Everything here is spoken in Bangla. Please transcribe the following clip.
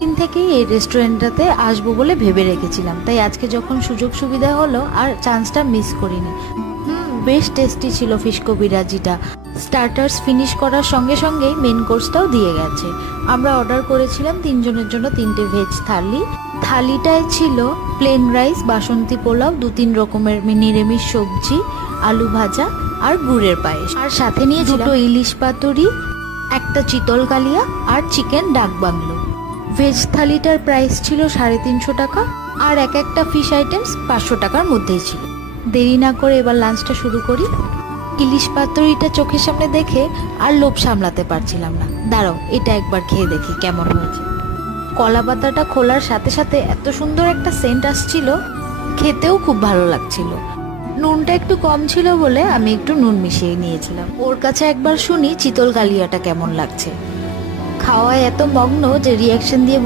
দিন থেকেই এই রেস্টুরেন্টটাতে আসবো বলে ভেবে রেখেছিলাম, তাই আজকে যখন সুযোগ সুবিধা হলো আর চান্সটা মিস করিনি। বেশ টেস্টি ছিল ফিশ কবিরাজিটা। স্টার্টার্স ফিনিশ করার সঙ্গে সঙ্গেই মেন কোর্সটাও দিয়ে গেছে। আমরা অর্ডার করেছিলাম 3 জনের জন্য 3টে ভেজ থালি। থালিটায় ছিল প্লেন রাইস, বাসন্তী পোলাও, 2-3 রকমের নিরামিষ সবজি, আলু ভাজা আর গুড়ের পায়েস, আর সাথে নিয়ে 2টো ইলিশ পাতুরি, একটা চিতল কালিয়া আর চিকেন ডাক বাংলো। ভেজ থালিটার প্রাইস ছিল 350 টাকা, আর একটা ফিশ আইটেমস 500 টাকার মধ্যেই ছিল। দেরি না করে এবার লাঞ্চটা শুরু করি। ইলিশ পাতুরিটা চোখের সামনে দেখে আর লোভ সামলাতে পারছিলাম না। দাঁড়াও, এটা একবার খেয়ে দেখি কেমন হয়েছে। কলা পাতাটা খোলার সাথে সাথে এত সুন্দর একটা সেন্ট আসছিল, খেতেও খুব ভালো লাগছিল। নুনটা একটু কম ছিল বলে আমি একটু নুন মিশিয়ে নিয়েছিলাম। ওর কাছে একবার শুনি চিতল কালিয়াটা কেমন লাগছে। খাওয়ায় এত মগ্ন যে রিয়াকশন দিয়ে